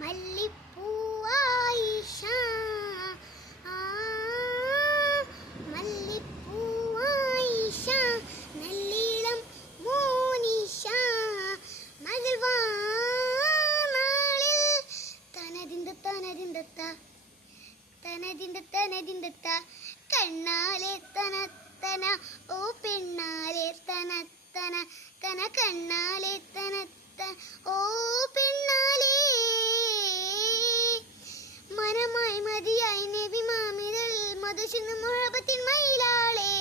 മല്ലിപ്പൂവായിഷ മല്ലിപ്പൂവായിഷ നല്ലീളം മോനിഷ മകൾവാനാളിൽ തനതിന്ത കണ്ണാലെ തനത്തന ഓ പെണ്ണാലെ തനത്തന തന കണ്ണാലെ തനത്തന ഓ പെണ്ണാലേ മനമായി മതിയായി നബി മാമിതൽ മധുശിന്നു മുഹബത്തിൻ മയിലാളെ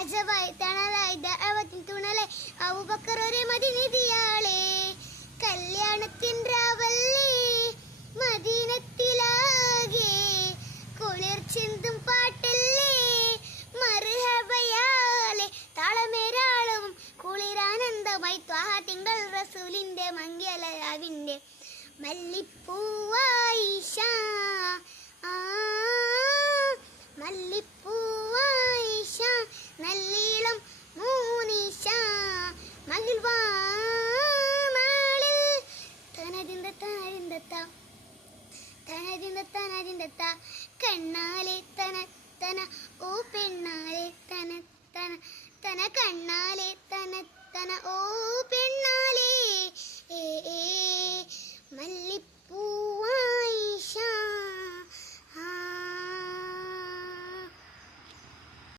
അജവായി തണലായി ദഅവത്തിൻ തുണലെ അബൂബക്കർ ഒരു മദിനിധിയാളെ കല്യാണത്തിൻ രാവല്ലേ മദീനത്തിലാകെ കുളിർ ചിന്തും പാട്ടല്ലേ മർഹബയാലെ താളമേരാളവും കുളിരാനന്ദമായി ത്വാഹ തിങ്കൾ റസൂലിന്റെ മംഗലരാവിന്റെ മല്ലിപ്പൂവായിഷ മല്ലിപ്പൂവായിഷ നല്ലീളം മൂനിഷ മകിൽവാനാളിൽ തനതിന്ത കണ്ണാലെ തനത്തന ഓ പെണ്ണാലെ തനത്തന തന കണ്ണാലെ തനത്തന ഓ പെണ്ണാലെ